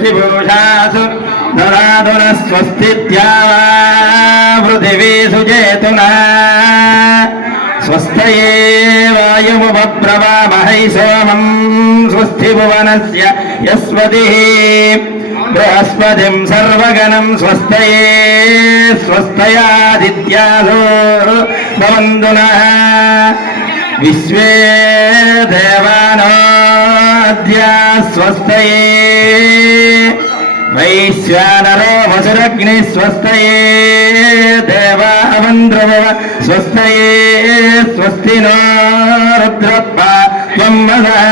स्वस्ति भूषासु ददातु नः स्वस्तित्यावा पृथिवी सुचेतुना स्वस्तये वायुमुपब्रवामहै सोमं स्वस्ति भुवनस्य यस्पतिः बृहस्पतिं सर्वगणं स्वस्तये स्वस्तयादित्यासो भवन्तु नः विश्वे देवानाद्या स्वस्तये वैश्वानरो वसुरग्नि स्वस्तये देवावन्द्रभव स्वस्तये स्वस्ति नो रुद्रप्पा त्वं वसः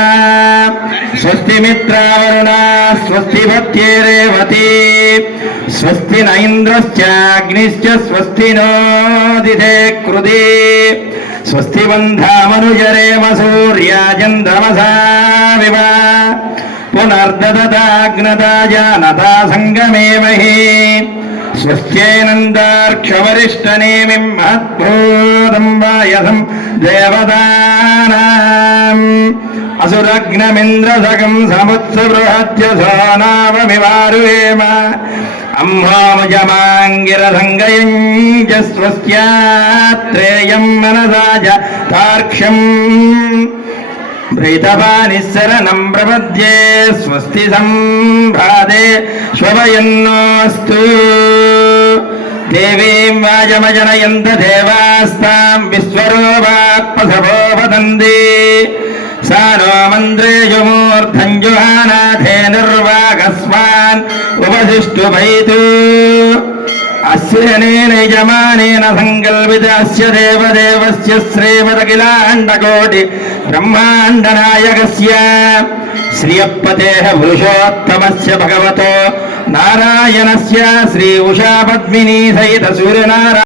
स्वस्ति मित्रावरुणा स्वस्ति भक्त्ये रेवती स्वस्ति न इन्द्रश्चाग्निश्च स्वस्ति नो दिशे कृते स्वस्ति बन्धामनुजरेम सूर्याचन्द्रमसा विव पुनर्ददताग्नता जानता सङ्गमे महि स्वस्त्येनन्दार्क्षवरिष्ठनेमिं महद्भूतं वायसं देवतानाम् असुरग्नमिन्द्रसकं समुत्सबृहत्य सोनावमिवारुवेम अम्भोमुजमाङ्गिरसङ्गयं च स्वस्यात्रेयं मनसा च तार्क्ष्यम् भृतपानिशरणं प्रपद्ये स्वस्ति सम्भादे श्वभयन्नोऽस्तु देवीं वाजमजनयन्त देवास्तां विश्वरूपात्मसभो वदन्ति सा नो मन्त्रेषु जुहानाथे निर्वागस्मान् उपशिष्टुभैतु अस्यनेन यजमानेन संकल्पितस्य देवदेवस्य श्रीमदखिलाण्डकोटि ब्रह्माण्डनायकस्य श्रियपतेः पुरुषोत्तमस्य भगवतो नारायणस्य श्री उषा पद्मिनी सहित सूर्यनारायण